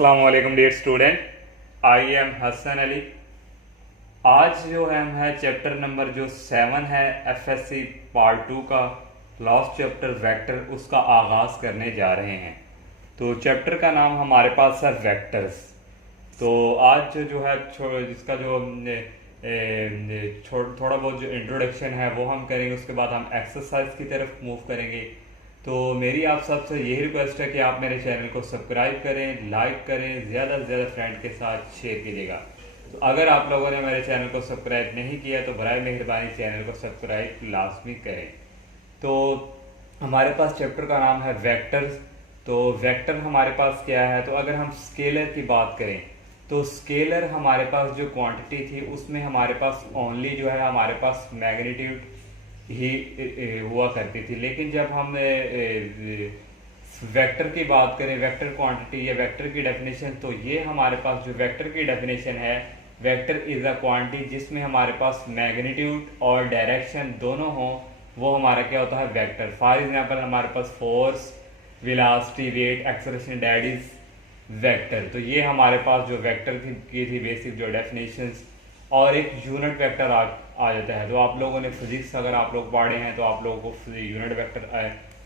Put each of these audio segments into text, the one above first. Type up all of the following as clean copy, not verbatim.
अस्सलाम वालेकुम dear student, I am Hasan Ali. आज जो है हम है चैप्टर नंबर जो 7 है एफएससी पार्ट 2 का लास्ट चैप्टर वेक्टर, उसका आगाज़ करने जा रहे हैं। तो चैप्टर का नाम हमारे पास है वेक्टर्स। तो आज जो है जिसका जो थोड़ा बहुत जो इंट्रोडक्शन है वो हम करेंगे, उसके बाद हम एक्सरसाइज की तरफ मूव करेंगे। तो मेरी आप सबसे यही रिक्वेस्ट है कि आप मेरे चैनल को सब्सक्राइब करें, लाइक करें, ज़्यादा से ज़्यादा फ्रेंड के साथ शेयर कीजिएगा। तो अगर आप लोगों ने मेरे चैनल को सब्सक्राइब नहीं किया तो बराए मेहरबानी चैनल को सब्सक्राइब लाजमी करें। तो हमारे पास चैप्टर का नाम है वेक्टर्स। तो वेक्टर हमारे पास क्या है, तो अगर हम स्केलर की बात करें तो स्केलर हमारे पास जो क्वांटिटी थी उसमें हमारे पास ओनली जो है हमारे पास मैग्नीट्यूड ही हुआ करती थी। लेकिन जब हम वेक्टर की बात करें, वेक्टर क्वांटिटी या वेक्टर की डेफिनेशन, तो ये हमारे पास जो वेक्टर की डेफिनेशन है, वेक्टर इज़ अ क्वांटिटी जिसमें हमारे पास मैग्नीट्यूड और डायरेक्शन दोनों हों, वो हमारा क्या होता है वेक्टर। फॉर एग्जांपल हमारे पास force, velocity, weight, acceleration, that is vector. तो ये हमारे पास जो वेक्टर की थी बेसिक जो डेफिनेशंस, और एक यूनिट वेक्टर आ जाता है। तो आप लोगों ने फिजिक्स अगर आप लोग पढ़े हैं तो आप लोगों को यूनिट वेक्टर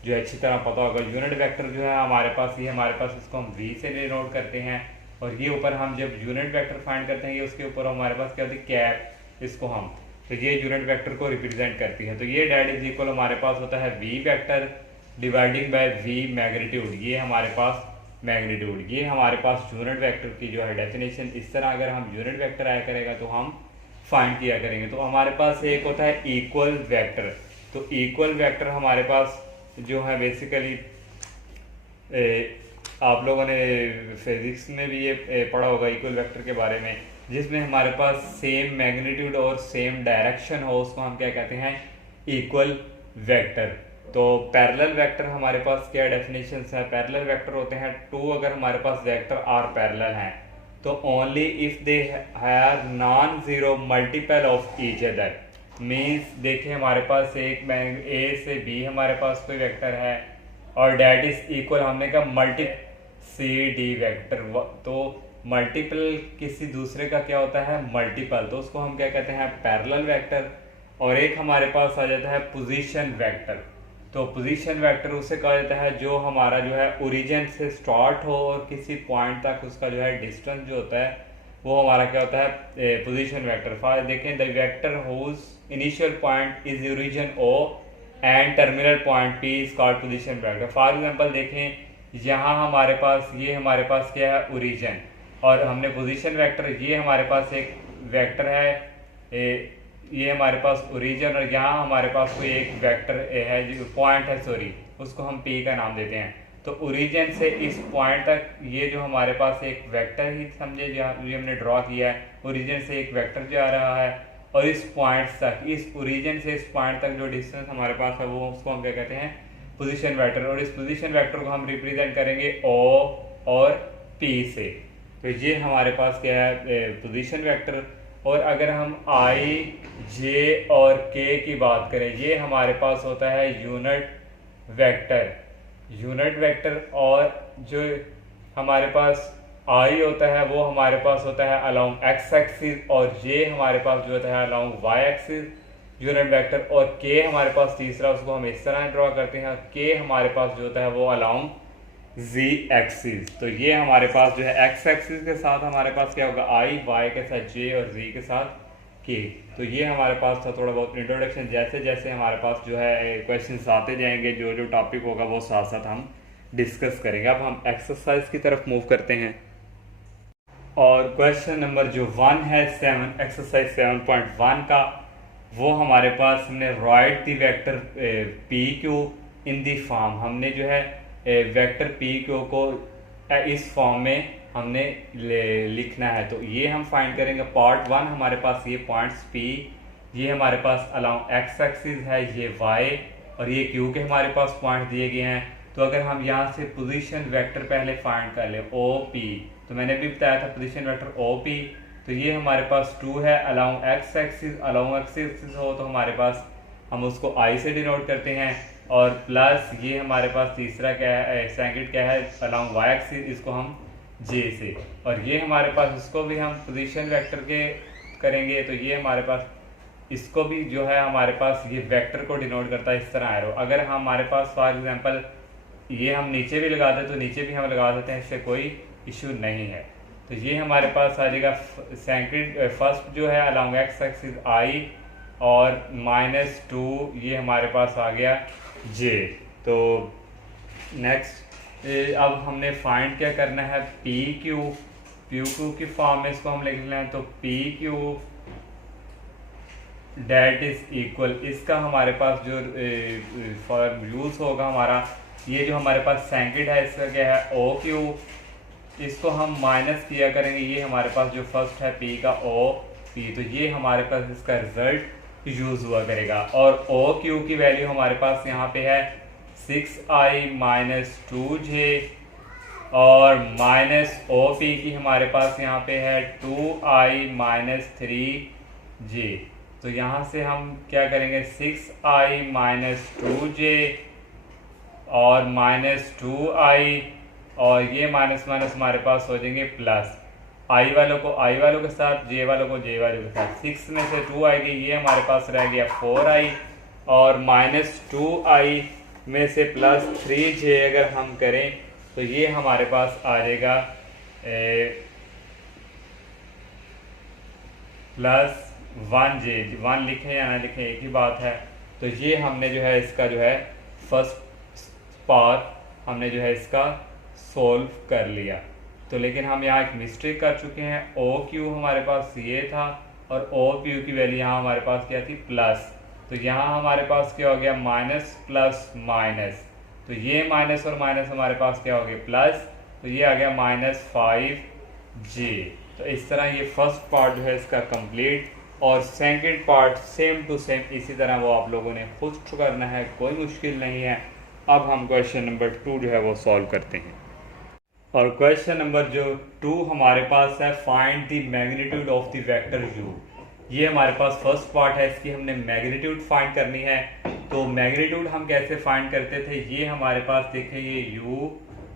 जो है अच्छी तरह पता होगा। यूनिट वेक्टर जो है हमारे पास ये हमारे पास इसको हम वी से डिनोट करते हैं, और ये ऊपर हम जब यूनिट वेक्टर फाइंड करते हैं ये उसके ऊपर हमारे पास क्या होती है कैप, इसको हम, तो ये यूनिट वेक्टर को रिप्रेजेंट करती है। तो ये डेट इज इक्वल हमारे पास होता है V vector dividing by V magnitude. ये हमारे पास मैग्नीट्यूड, ये हमारे पास यूनिट वेक्टर की जो है डेफिनेशन। इस तरह अगर हम यूनिट वेक्टर आया करेगा तो हम फाइंड किया करेंगे। तो हमारे पास एक होता है इक्वल वेक्टर। तो इक्वल वेक्टर हमारे पास जो है बेसिकली आप लोगों ने फिजिक्स में भी ये पढ़ा होगा इक्वल वेक्टर के बारे में, जिसमें हमारे पास सेम मैग्नीट्यूड और सेम डायरेक्शन हो, उसको हम क्या कहते हैं इक्वल वेक्टर। तो पैरेलल वेक्टर हमारे पास क्या डेफिनेशन है, पैरेलल वेक्टर होते हैं टू, अगर हमारे पास वेक्टर आर पैरेलल हैं तो only if they have non zero multiple of each other. Means देखिए हमारे पास एक ए से बी हमारे पास कोई वेक्टर है और डैट इज इक्वल, हमने कहा मल्टी सी डी वेक्टर, तो मल्टीपल किसी दूसरे का क्या होता है मल्टीपल, तो उसको हम क्या कहते हैं पैरेलल वेक्टर। और एक हमारे पास आ जाता है पोजीशन वेक्टर। तो पोजीशन वेक्टर उसे कहा जाता है जो हमारा जो है ओरिजिन से स्टार्ट हो और किसी पॉइंट तक उसका जो है डिस्टेंस जो होता है वो हमारा क्या होता है पोजीशन वेक्टर। फॉर देखें the vector whose initial point is origin O and terminal point P is called position vector. For example देखें यहाँ हमारे पास ये हमारे पास क्या है ओरिजिन, और हमने पोजीशन वेक्टर, ये हमारे पास एक वेक्टर है, ये हमारे पास ओरिजिन, और यहाँ हमारे पास कोई एक वेक्टर है जो पॉइंट है, सॉरी उसको हम पी का नाम देते हैं। तो ओरिजिन से इस पॉइंट तक ये जो हमारे पास एक वेक्टर ही समझे जो हमने ड्रॉ किया है, ओरिजिन से एक वेक्टर जा रहा है और इस पॉइंट तक, इस ओरिजिन से इस पॉइंट तक जो डिस्टेंस हमारे पास है वो उसको हम क्या कहते हैं पोजीशन वेक्टर। और इस पोजीशन वेक्टर को हम रिप्रेजेंट करेंगे ओ और पी से। तो ये हमारे पास क्या है पोजीशन वेक्टर। और अगर हम आई, जे और के की बात करें, ये हमारे पास होता है यूनिट वेक्टर, यूनिट वेक्टर। और जो हमारे पास आई होता है वो हमारे पास होता है अलोंग एक्स एक्सिस, और जे हमारे पास जो होता है along Y axis unit vector. और के हमारे पास तीसरा, उसको हम इस तरह ड्रॉ करते हैं, के हमारे पास जो होता है वो अलोंग जी एक्सिस। तो ये हमारे पास जो है एक्स एक्सिस के साथ हमारे पास क्या होगा आई, वाई के साथ जे और जी के साथ के। तो ये हमारे पास था थोड़ा बहुत इंट्रोडक्शन। जैसे जैसे हमारे पास जो है क्वेश्चंस आते जाएंगे, जो जो टॉपिक होगा वो साथ साथ हम डिस्कस करेंगे। अब हम एक्सरसाइज की तरफ मूव करते हैं, और क्वेश्चन नंबर जो 1 है 7 एक्सरसाइज 7.1 का, वो हमारे पास हमने right the vector P Q in the form, हमने जो है वेक्टर पी क्यू को इस फॉर्म में हमने लिखना है। तो ये हम फाइंड करेंगे। पार्ट 1 हमारे पास ये पॉइंट्स पी, ये हमारे पास अलोंग एक्स एक्सिस है, ये वाई और ये क्यू के हमारे पास पॉइंट दिए गए हैं। तो अगर हम यहाँ से पोजीशन वेक्टर पहले फाइंड कर ले ओ पी, तो मैंने भी बताया था पोजीशन वेक्टर ओ पी, तो ये हमारे पास 2 है along x axis, along x axis हो तो हमारे पास हम उसको आई से डिनोट करते हैं, और प्लस ये हमारे पास तीसरा क्या है सेकंड क्या है अलोंग वाई एक्सिस, इसको हम जे से। और ये हमारे पास इसको भी हम पोजीशन वेक्टर के करेंगे तो ये हमारे पास इसको भी जो है हमारे पास ये वेक्टर को डिनोट करता है इस तरह एरो। अगर हमारे पास फॉर एग्जांपल ये हम नीचे भी लगा दें तो नीचे भी हम लगा देते हैं, इससे कोई इशू नहीं है। तो ये हमारे पास आ जाएगा सेकंड फर्स्ट जो है अलॉन्ग एक्स एक्सिस आई और -2 ये हमारे पास आ गया जे। तो नेक्स्ट अब हमने फाइंड क्या करना है, पी क्यू की फॉर्म में इसको हम लिख लें तो P Q dot is equal, इसका हमारे पास जो फॉर्म यूज होगा हमारा, ये जो हमारे पास सेकंड है इसका क्या है ओ क्यू, इसको हम माइनस किया करेंगे, ये हमारे पास जो फर्स्ट है पी का ओ पी, तो ये हमारे पास इसका रिजल्ट यूज हुआ करेगा। और ओ क्यू की वैल्यू हमारे पास यहाँ पे है 6i - 2j और माइनस ओ पी की हमारे पास यहाँ पे है 2i - 3j। तो यहाँ से हम क्या करेंगे 6i - 2j और -2i और ये माइनस माइनस हमारे पास हो जाएंगे प्लस, आई वालों को आई वालों के साथ, जे वालों को जे वालों के साथ। 6 में से 2 आएगी, ये हमारे पास रह गया 4i और -2i में से +3j अगर हम करें तो ये हमारे पास आ जाएगा +1j। 1 लिखें या ना लिखें एक ही बात है। तो ये हमने जो है इसका जो है फर्स्ट पार्ट हमने जो है इसका सोल्व कर लिया। तो लेकिन हम यहाँ एक मिस्टेक कर चुके हैं, ओ क्यू हमारे पास ये था और ओ क्यू की वैल्यू यहाँ हमारे पास क्या थी प्लस, तो यहाँ हमारे पास क्या हो गया माइनस प्लस माइनस, तो ये माइनस और माइनस हमारे पास क्या हो गया प्लस, तो ये आ गया -5j। तो इस तरह ये फर्स्ट पार्ट जो है इसका कंप्लीट, और second part same to same इसी तरह वो आप लोगों ने खुद करना है, कोई मुश्किल नहीं है। अब हम क्वेश्चन नंबर 2 जो है वो सॉल्व करते हैं। और क्वेश्चन नंबर जो 2 हमारे पास है, find the magnitude of the vector u। ये हमारे पास फर्स्ट पार्ट है, इसकी हमने मैग्नीट्यूड फाइंड करनी है। तो मैग्नीट्यूड हम कैसे फाइंड करते थे, ये हमारे पास देखें ये u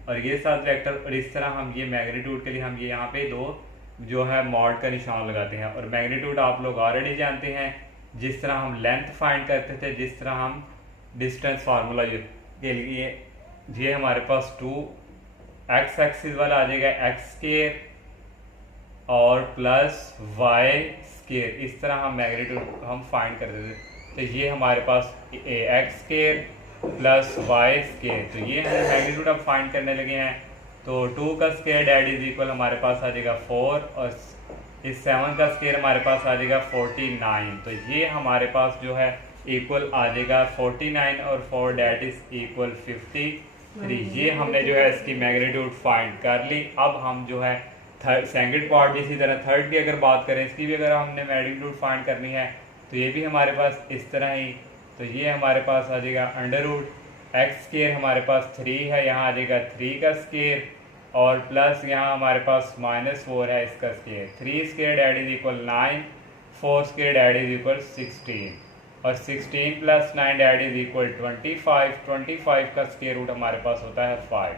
और ये साथ वेक्टर, और इस तरह हम ये मैग्नीट्यूड के लिए हम ये यहाँ पे दो जो है मॉड का निशान लगाते हैं। और मैग्नीट्यूड आप लोग ऑलरेडी जानते हैं, जिस तरह हम लेंथ फाइंड करते थे, जिस तरह हम डिस्टेंस फार्मूला के लिए, ये हमारे पास 2 एक्स एक्सिस वाला आ जाएगा x² और +y², इस तरह हम मैग्नीट्यूड हम फाइंड करते थे। तो ये हमारे पास x² + y², तो ये हम मैग्नीट्यूड अब फाइंड करने लगे हैं। तो 2 का स्क्वायर डैट इज इक्वल हमारे पास आ जाएगा 4 और इस 7 का स्क्वायर हमारे पास आ जाएगा 49। तो ये हमारे पास जो है इक्वल आ जाएगा 49 और 4 डैट इज इक्वल 53। ये हमने जो है इसकी मैग्नीट्यूड फाइंड कर ली। अब हम जो है सेकंड पार्ट भी इसी तरह, थर्ड की अगर बात करें, इसकी भी अगर हमने मैग्नीट्यूड फाइंड करनी है तो ये भी हमारे पास इस तरह ही। तो ये हमारे पास आ जाएगा √x² हमारे पास 3 है, यहाँ आ जाएगा 3 का स्क्वायर और प्लस यहाँ हमारे पास -4 है इसका square. 3² that is equal 9, 4² that is equal 16 और 16 + 9 डैट इज इक्वल 25। 25 का स्क्वायर रूट हमारे पास होता है 5।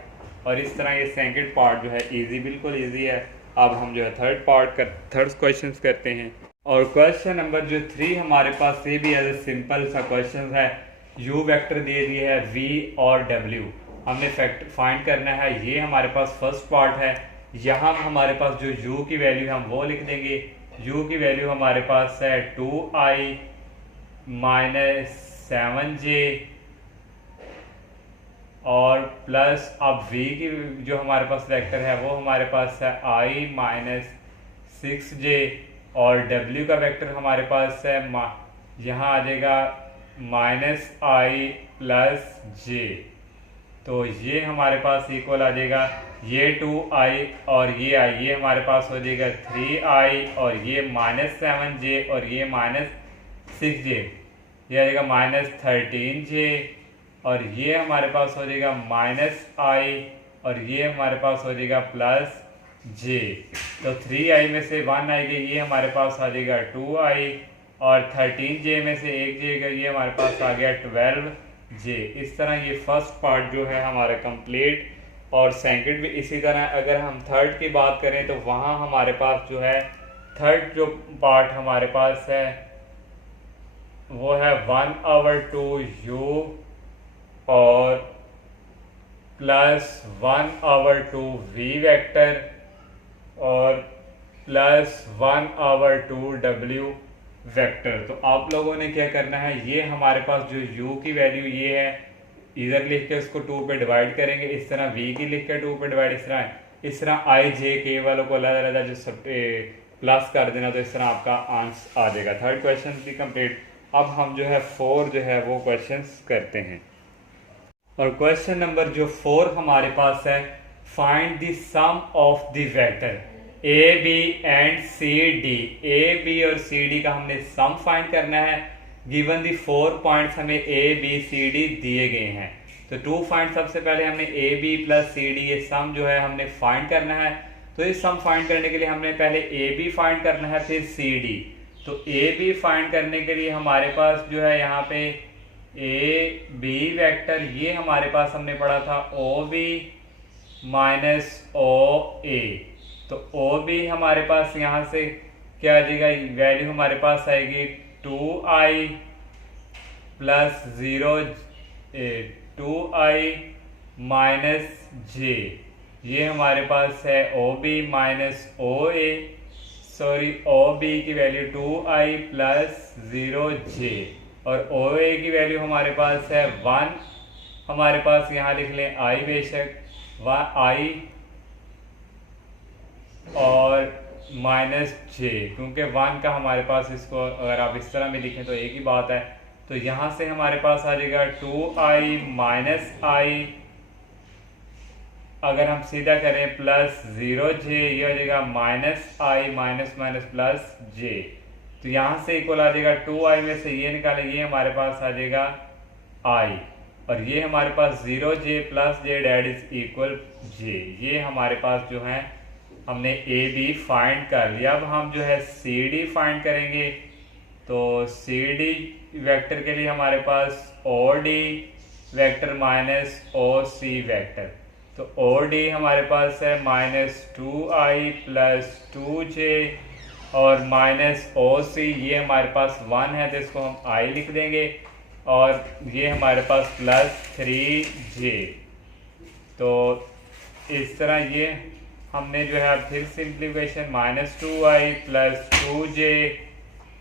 और इस तरह ये सेकंड पार्ट जो है इजी, बिल्कुल इजी है। अब हम जो है थर्ड क्वेश्चन करते हैं। और क्वेश्चन नंबर जो 3 हमारे पास ये भी एज सिंपल सा क्वेश्चन है। u वेक्टर दे दिए है v और w, हमने फाइंड करना है। ये हमारे पास फर्स्ट पार्ट है। यहाँ हमारे पास जो u की वैल्यू है हम वो लिख देंगे। u की वैल्यू हमारे पास है 2i - 7j और प्लस अब v की जो हमारे पास वेक्टर है वो हमारे पास है i - 6j और w का वेक्टर हमारे पास है यहाँ आ जाएगा -i + j। तो ये हमारे पास इक्वल आ जाएगा ये 2i और ये i, ये हमारे पास हो जाएगा 3i और ये -7j और ये -6j, ये आ जाएगा -13j और ये हमारे पास हो जाएगा -i और ये हमारे पास हो जाएगा +j। तो 3i में से 1 आएगी, ये हमारे पास आ जाएगा 2i और 13j में से 1j का ये हमारे पास आ गया 12j। इस तरह ये फर्स्ट पार्ट जो है हमारा कंप्लीट और सेकंड भी इसी तरह। अगर हम थर्ड की बात करें तो वहाँ हमारे पास जो है थर्ड जो पार्ट हमारे पास है वो है 1/2u और प्लस 1/2v वेक्टर और प्लस 1/2w वेक्टर। तो आप लोगों ने क्या करना है, ये हमारे पास जो u की वैल्यू ये है, इधर लिख के उसको 2 पे डिवाइड करेंगे, इस तरह v की लिख के 2 पे डिवाइड, इस तरह i j k वालों को अलग अलग जो सब प्लस कर देना, तो इस तरह आपका आंसर आ जाएगा। थर्ड क्वेश्चन भी कंप्लीट। अब हम जो है 4 जो है वो क्वेश्चंस करते हैं। और क्वेश्चन नंबर जो 4 हमारे पास है, find the sum of the vector A B and C D. A B और सी डी का हमने सम फाइंड करना है। गिवन दी 4 पॉइंट्स हमें ए बी सी डी दिए गए हैं। तो 2 फाइंड, सबसे पहले हमने A B plus C D ये सम जो है हमने फाइंड करना है। तो इस सम फाइंड करने के लिए हमने पहले ए बी फाइंड करना है, फिर सी डी। तो ए बी फाइंड करने के लिए हमारे पास जो है यहाँ पे ए बी वेक्टर, ये हमारे पास हमने पढ़ा था ओ बी माइनस ओ ए। तो ओ बी हमारे पास यहाँ से क्या आ जाएगा, वैल्यू हमारे पास आएगी 2i प्लस 2i माइनस जे। ये हमारे पास है ओ बी माइनस ओ ए, सॉरी ओ बी की वैल्यू 2i प्लस 0j और ओ ए की वैल्यू हमारे पास है 1। हमारे पास यहाँ लिख लें i बेशक 1i और माइनस j, क्योंकि 1 का हमारे पास, इसको अगर आप इस तरह में लिखें तो एक ही बात है। तो यहाँ से हमारे पास आ जाएगा 2i माइनस i, अगर हम सीधा करें प्लस 0j, ये हो जाएगा minus i minus minus plus j। तो यहाँ से इक्वल आ जाएगा 2i में से ये निकालें, ये हमारे पास आ जाएगा i और ये हमारे पास 0j plus j dot is equal j। ये हमारे पास जो है हमने ए बी फाइंड कर लिया। अब हम जो है सी डी फाइंड करेंगे। तो सी डी वेक्टर के लिए हमारे पास O D vector minus O C vector. तो ओ डी हमारे पास है माइनस 2i प्लस 2j और माइनस ओ सी, ये हमारे पास 1 है तो इसको हम i लिख देंगे और ये हमारे पास प्लस 3j। तो इस तरह ये हमने जो है फिर simplification minus 2i plus 2j,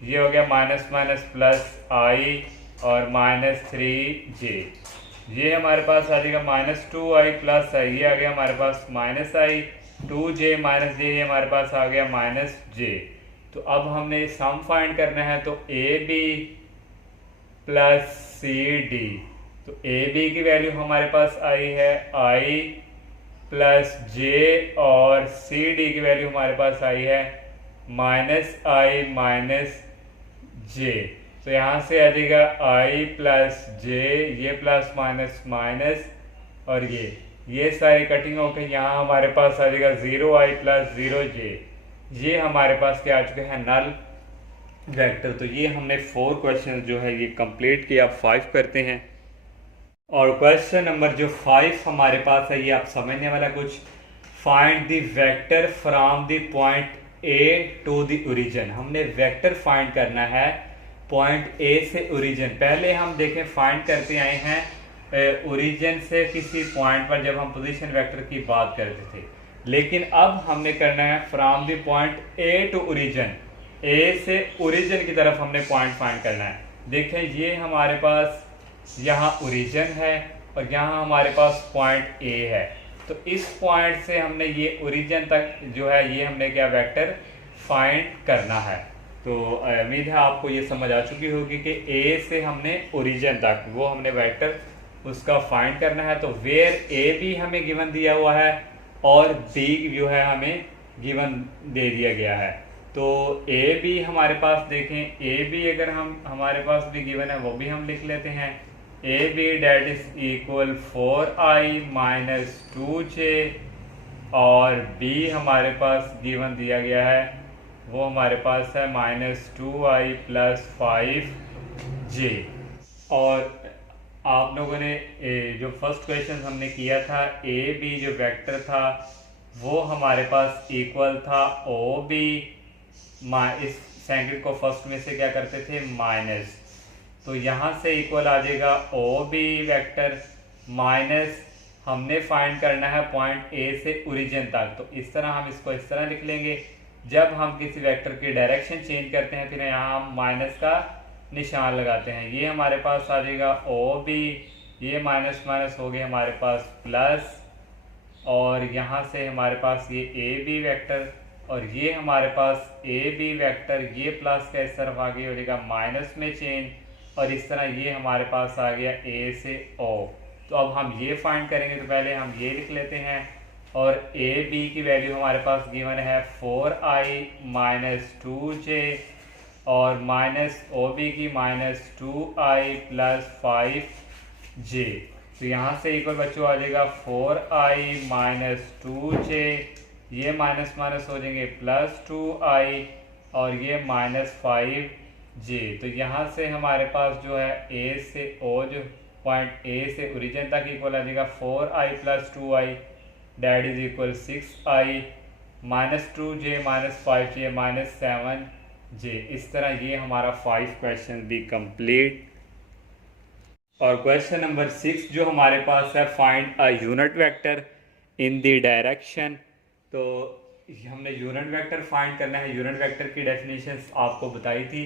ये हो गया माइनस माइनस प्लस i और माइनस 3j। ये हमारे पास आ जाएगा माइनस 2i प्लस i, ये आ गया हमारे पास minus i, 2j minus j, ये हमारे पास आ गया माइनस j। तो अब हमने सम फाइंड करना है। तो A B plus C D. तो ए बी की वैल्यू हमारे पास आई है i प्लस j और सी डी की वैल्यू हमारे पास आई है माइनस i माइनस j। तो यहाँ से आ जाएगा i प्लस j, ये प्लस माइनस माइनस और ये सारी कटिंग होकर यहाँ हमारे पास आ जाएगा 0i प्लस 0j। ये हमारे पास क्या आ चुके हैं, नल वेक्टर। तो ये हमने 4 क्वेश्चन जो है ये कंप्लीट किया। 5 करते हैं। और क्वेश्चन नंबर जो 5 हमारे पास है, ये आप समझने वाला कुछ, find the vector from the point A to the origin. हमने वेक्टर फाइंड करना है पॉइंट ए से ओरिजिन। पहले हम देखें फाइंड करते आए हैं ओरिजिन से किसी पॉइंट पर, जब हम पोजीशन वेक्टर की बात करते थे। लेकिन अब हमने करना है from the point A to origin, A से ओरिजिन की तरफ हमने पॉइंट फाइंड करना है। देखें ये हमारे पास यहाँ ओरिजिन है और यहाँ हमारे पास पॉइंट ए है। तो इस पॉइंट से हमने ये ओरिजिन तक जो है ये हमने क्या वेक्टर फाइंड करना है। तो उम्मीद है आपको ये समझ आ चुकी होगी कि ए से हमने ओरिजिन तक वो हमने वेक्टर उसका फाइंड करना है। तो वेयर ए बी हमें गिवन दिया हुआ है और बी जो है हमें गिवन दे दिया गया है। तो ए बी हमारे पास देखें, ए बी अगर हम हमारे पास भी गिवन है वो भी हम लिख लेते हैं। A B dot is equal 4i minus 2j और बी हमारे पास गिवन दिया गया है वो हमारे पास है माइनस 2i प्लस 5j। और आप लोगों ने जो फर्स्ट क्वेश्चन हमने किया था, ए बी जो वेक्टर था वो हमारे पास इक्वल था ओ बी, इस सेकंड को फर्स्ट में से क्या करते थे माइनस, तो यहाँ से इक्वल आ जाएगा ओ बी वेक्टर माइनस हमने फाइंड करना है पॉइंट ए से ओरिजिन तक, तो इस तरह हम इसको इस तरह लिख लेंगे। जब हम किसी वेक्टर की डायरेक्शन चेंज करते हैं फिर यहाँ हम माइनस का निशान लगाते हैं, ये हमारे पास आ जाएगा ओ बी, ये माइनस माइनस हो गए हमारे पास प्लस, और यहाँ से हमारे पास ये ए बी वेक्टर, और ये हमारे पास ए बी वेक्टर ये प्लस का इस तरफ आगे हो जाएगा माइनस में चेंज, और इस तरह ये हमारे पास आ गया ए से ओ। तो अब हम ये फाइंड करेंगे, तो पहले हम ये लिख लेते हैं, और ए बी की वैल्यू हमारे पास गिवन है 4i माइनस 2j, और माइनस ओ बी की माइनस 2i प्लस 5j, तो यहाँ से इक्वल बच्चों आ जाएगा 4i माइनस 2j, ये माइनस माइनस हो जाएंगे प्लस 2i, और ये माइनस 5j, तो यहाँ से हमारे पास जो है ए से ओ जो पॉइंट ए से ओरिजिन तक इक्वल आ जाएगा 4i plus 2i that is equal 6i minus 2j minus 5j minus 7j। इस तरह ये हमारा 5 क्वेश्चन भी कंप्लीट। और क्वेश्चन नंबर 6 जो हमारे पास है, find a unit vector in the direction, तो हमने यूनिट वेक्टर फाइंड करना है। यूनिट वेक्टर की डेफिनेशन आपको बताई थी।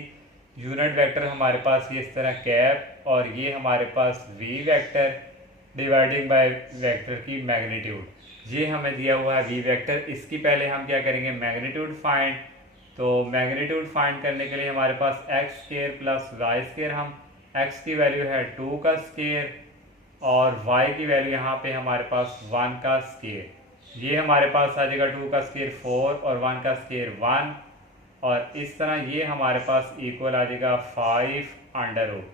यूनिट वेक्टर हमारे पास ये इस तरह कैप, और ये हमारे पास V vector dividing by vector की मैग्नीट्यूड, ये हमें दिया हुआ है वी वेक्टर। इसकी पहले हम क्या करेंगे मैग्नीट्यूड फाइंड, तो मैग्नीट्यूड फाइंड करने के लिए हमारे पास X square plus Y square, हम एक्स की वैल्यू है 2 का स्क्वायर और वाई की वैल्यू यहाँ पे हमारे पास 1 का स्क्वायर, ये हमारे पास आ जाएगा 2 का स्क्वायर 4 और 1 का स्क्वायर 1, और इस तरह ये हमारे पास इक्वल आ जाएगा 5 अंडर रूट।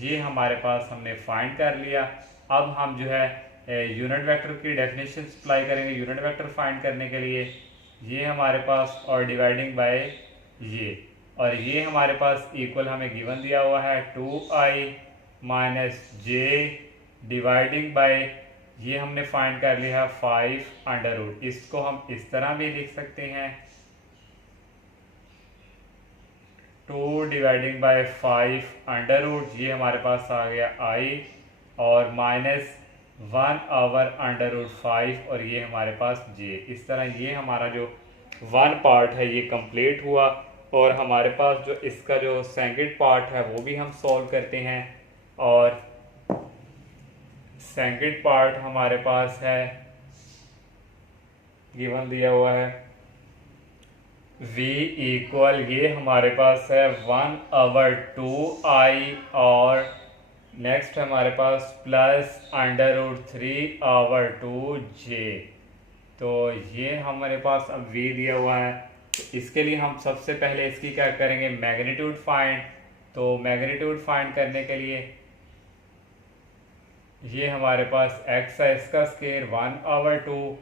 ये हमारे पास हमने फाइंड कर लिया। अब हम जो है यूनिट वेक्टर की डेफिनेशन अप्लाई करेंगे यूनिट वेक्टर फाइंड करने के लिए। ये हमारे पास और डिवाइडिंग बाय ये, और ये हमारे पास इक्वल हमें गिवन दिया हुआ है 2i minus J dividing by ये हमने फाइंड कर लिया है 5 अंडर रूट। इसको हम इस तरह भी लिख सकते हैं 2 डिवाइडिंग बाय 5 अंडर रूट, ये हमारे पास आ गया i, और माइनस 1 ओवर अंडर रूट 5, और ये हमारे पास j। इस तरह ये हमारा जो 1 पार्ट है ये कंप्लीट हुआ। और हमारे पास जो इसका जो सेकंड पार्ट है वो भी हम सॉल्व करते हैं, और सेकंड पार्ट हमारे पास है गिवन दिया हुआ है v इक्वल ये हमारे पास है 1 ओवर 2i, और नेक्स्ट हमारे पास plus under root 3 over 2j। तो ये हमारे पास अब v दिया हुआ है, तो इसके लिए हम सबसे पहले इसकी क्या करेंगे मैग्नीट्यूड फाइंड। तो मैग्नीट्यूड फाइंड करने के लिए ये हमारे पास x है इसका स्क्वायर 1 ओवर 2,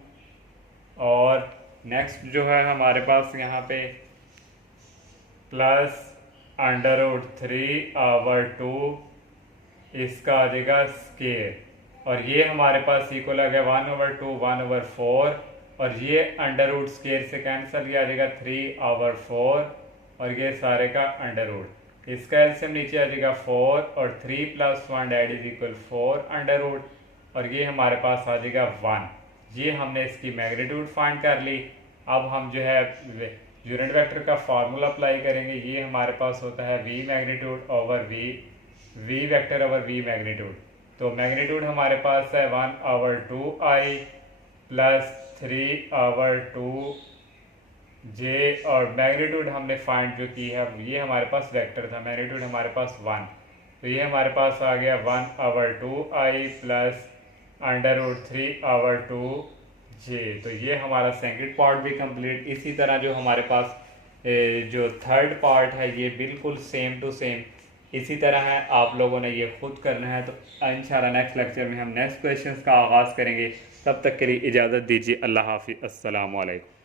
और नेक्स्ट जो है हमारे पास यहाँ पे प्लस अंडर रूट 3 ओवर 2 इसका आ जाएगा स्क्वायर, और ये हमारे पास इक्वल आ गया 1 ओवर 2 1 ओवर 4, और ये अंडर रूट स्क्वायर से कैंसिल किया जाएगा 3 ओवर 4, और ये सारे का अंडर रूट, इसका एलसीएम नीचे आ जाएगा 4 और 3 plus 1 dot is equal 4 under root, और ये हमारे पास आ जाएगा 1। ये हमने इसकी मैग्नीट्यूड फाइंड कर ली। अब हम जो है यूनिट वेक्टर का फार्मूला अप्लाई करेंगे। ये हमारे पास होता है v magnitude over v vector over v magnitude. तो मैग्नीट्यूड हमारे पास है 1 over 2i plus 3 over 2j, और मैग्नीट्यूड हमने फाइंड जो की है ये हमारे पास वेक्टर था, मैग्नीट्यूड हमारे पास 1, तो ये हमारे पास आ गया 1 over 2i plus under root 3 over 2j। तो ये हमारा सेकंड पार्ट भी कंप्लीट। इसी तरह जो हमारे पास जो थर्ड पार्ट है ये बिल्कुल सेम टू सेम इसी तरह है, आप लोगों ने ये खुद करना है। तो इंशाल्लाह नेक्स्ट लेक्चर में हम नेक्स्ट क्वेश्चंस का आगाज़ करेंगे। तब तक के लिए इजाज़त दीजिए। अल्लाह हाफिज़, अस्सलामु अलैकुम।